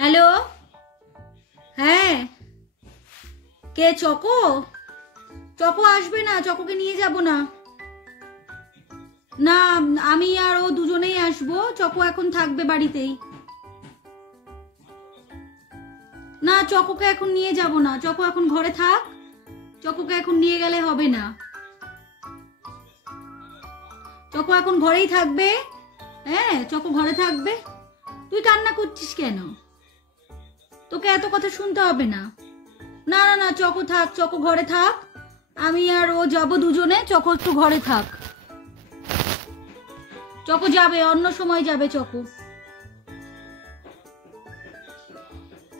Hello, হ্যাঁ কে? Choco? Choco আসবে না, চকোকে নিয়ে যাব না। না, আমি আর ও দুজনেই আসবো, চকো এখন থাকবে বাড়িতেই। না, চকোকে এখন নিয়ে যাব না, চকো এখন ঘরে থাক, চকোকে এখন নিয়ে গেলে হবে না। চকো এখন ঘরেই থাকবে। হ্যাঁ, চকো ঘরে থাকবে। তুই কান্না করছিস কেন? তোকে এত কথা শুনতে হবে না। না না না, চকো থাক, চকো ঘরে থাক, আমি আর ও যাবো দুজনে, চকো একটু ঘরে থাক। চকো যাবে, অন্য সময় যাবে চকো।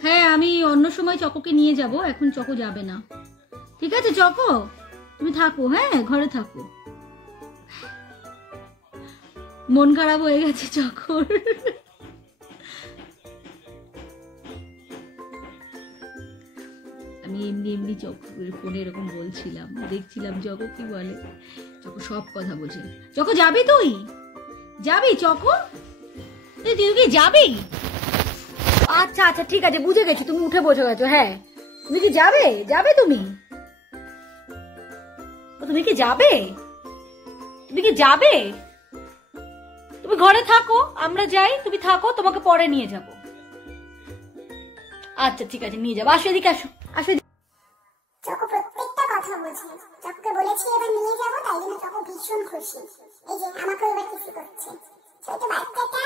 হ্যাঁ, আমি অন্য সময় চকোকে নিয়ে যাব, এখন চকো যাবে না। ঠিক আছে চকো, তুমি থাকো, হ্যাঁ ঘরে থাকো। মন খারাপ হয়ে গেছে চকোর। আমি এমনি এমনি চকোর ফোনে এরকম বলছিলাম, দেখছিলাম চকো কি বলে। চকো সব কথা বোঝে। চকো যাবি? তুই যাবি চকো? তুই কি যাবি? আচ্ছা আচ্ছা ঠিক আছে, বুঝে গেছো, তুমি উঠে বসে গেছো। হ্যাঁ, তুমি কি যাবে? যাবে তুমি? তুমি কি যাবে? তুমি কি যাবে? তুমি ঘরে থাকো, আমরা যাই, তুমি থাকো, তোমাকে পরে নিয়ে যাব। আচ্ছা ঠিক আছে, নিয়ে যাবো। আসো এদিকে, আসো আসো। চকো প্রত্যেকটা কথা বোঝে। চকোকে বলেছি এবার নিয়ে যাবো, তাই জন্য চকো ভীষণ খুশি। এই যে আমাকে এবার কিছু করছে ছোট বাচ্চাটা।